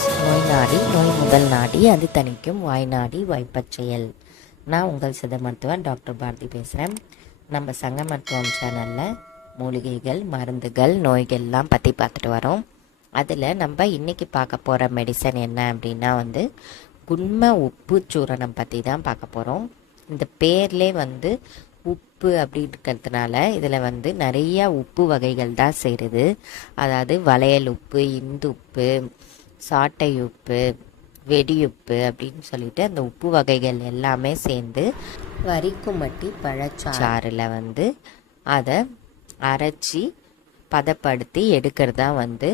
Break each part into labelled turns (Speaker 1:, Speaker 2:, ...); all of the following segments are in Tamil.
Speaker 1: முதல் நாடி அது தணிக்கும் வாய்நாடி வாய்ப்பச்செயல் நான் உங்கள் சித மருத்துவர் டாக்டர் பாரதி பேசுகிறேன் நம்ம சங்க மருத்துவம் சேனலில் மூலிகைகள் மருந்துகள் நோய்கள்லாம் பற்றி பார்த்துட்டு வரோம். அதில் நம்ம இன்றைக்கி பார்க்க போகிற மெடிசன் என்ன அப்படின்னா வந்து குண்ம உப்பு சூரணம் பற்றி தான் பார்க்க போகிறோம் இந்த பேர்லே வந்து உப்பு அப்படி இருக்கிறதுனால இதில் வந்து நிறைய உப்பு வகைகள் தான் சேருது. அதாவது வளையல் உப்பு இந்து உப்பு சாட்டை உப்பு வெடியுப்பு அப்படின்னு சொல்லிட்டு அந்த உப்பு வகைகள் எல்லாமே சேர்ந்து வரிக்குமட்டி பழச்சாறில் வந்து அதை அரைச்சி பதப்படுத்தி எடுக்கிறது தான் வந்து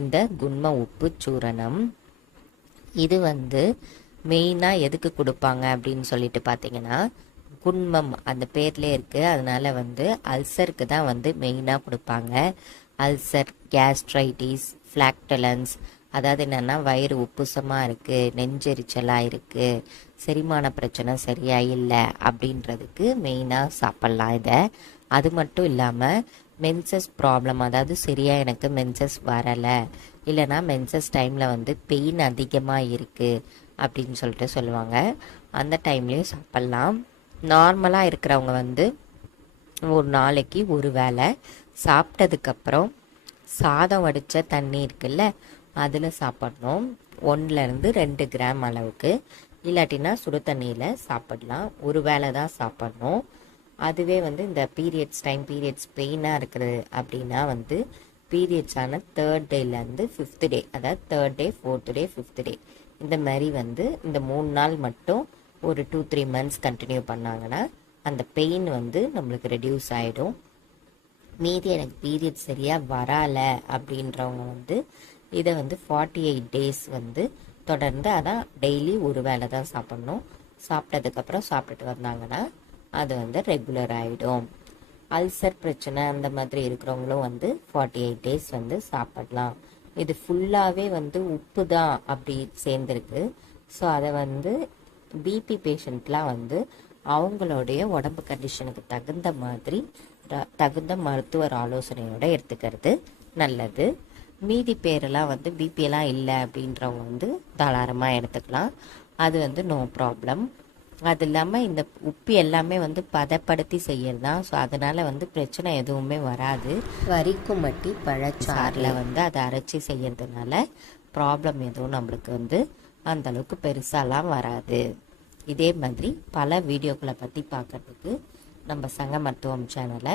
Speaker 1: இந்த குண்ம உப்பு சூரணம். இது வந்து மெயினாக எதுக்கு கொடுப்பாங்க அப்படின்னு சொல்லிட்டு பார்த்தீங்கன்னா குண்மம் அந்த பேர்லேயே இருக்குது அதனால வந்து அல்சருக்கு தான் வந்து மெயினாக கொடுப்பாங்க. அல்சர் கேஸ்ட்ரைட்டிஸ் ஃப்ளாக்டலன்ஸ் அதாவது என்னென்னா வயிறு உப்புசமாக இருக்குது நெஞ்செரிச்சலாக இருக்குது செரிமான பிரச்சனை சரியா இல்லை அப்படின்றதுக்கு மெயினாக சாப்பிட்லாம் இதை. அது மட்டும் இல்லாமல் மென்சஸ் ப்ராப்ளம் அதாவது சரியாக எனக்கு மென்சஸ் வரலை இல்லைனா மென்சஸ் டைமில் வந்து பெயின் அதிகமாக இருக்குது அப்படின்னு சொல்லிட்டு சொல்லுவாங்க. அந்த டைம்லேயும் சாப்பிட்லாம். நார்மலாக இருக்கிறவங்க வந்து ஒரு நாளைக்கு ஒரு வேளை சாப்பிட்டதுக்கப்புறம் சாதம் வடித்த தண்ணி இருக்குல்ல அதில் சாப்பிட்ணும். ஒன்றுலேருந்து ரெண்டு கிராம் அளவுக்கு. இல்லாட்டினா சுடு தண்ணியில் சாப்பிடலாம். ஒரு வேளை தான் சாப்பிட்ணும். அதுவே வந்து இந்த பீரியட்ஸ் டைம் பீரியட்ஸ் பெயினாக இருக்கிறது அப்படின்னா வந்து பீரியட்ஸ் தேர்ட் டேலேருந்து ஃபிஃப்த் டே அதாவது third day fourth day fifth day இந்த மாதிரி வந்து இந்த மூணு நாள் மட்டும் ஒரு டூ த்ரீ மந்த்ஸ் கண்டினியூ பண்ணாங்கன்னா அந்த பெயின் வந்து நம்மளுக்கு ரெடியூஸ் ஆகிடும் மீதி எனக்கு பீரியட் சரியாக வரலை அப்படின்றவங்க வந்து இதை வந்து ஃபார்ட்டி எயிட் டேஸ் வந்து தொடர்ந்து அதான் டெய்லி ஒரு வேளை தான் சாப்பிட்ணும். சாப்பிட்டதுக்கப்புறம் சாப்பிட்டுட்டு வந்தாங்கன்னா அது வந்து ரெகுலர் ஆகிடும் அல்சர் பிரச்சனை அந்த மாதிரி இருக்கிறவங்களும் வந்து ஃபார்ட்டி எயிட் டேஸ் வந்து சாப்பிடலாம். இது ஃபுல்லாகவே வந்து உப்பு தான் அப்படி சேர்ந்துருக்கு. ஸோ அதை வந்து பிபி பேஷண்ட்லாம் வந்து அவங்களுடைய உடம்பு கண்டிஷனுக்கு தகுந்த மாதிரி தகுந்த மருத்துவர் ஆலோசனையோடு எடுத்துக்கிறது நல்லது. மீதி பேரெல்லாம் வந்து பிபி எல்லாம் இல்லை அப்படின்றவங்க வந்து தாராளமாக எடுத்துக்கலாம். அது வந்து நோ ப்ராப்ளம் அது இல்லாமல் இந்த உப்பு எல்லாமே வந்து பதப்படுத்தி செய்யறது தான் ஸோ அதனால வந்து பிரச்சனை எதுவுமே வராது. வரிக்குமட்டி பழச்சாறில் வந்து அதை அரைச்சி செய்யறதுனால ப்ராப்ளம் எதுவும் நம்மளுக்கு வந்து அந்த அளவுக்கு பெருசாலாம் வராது. இதே மாதிரி பல வீடியோக்களை பற்றி பார்க்கறதுக்கு நம்ம சங்க மருத்துவம் சேனலை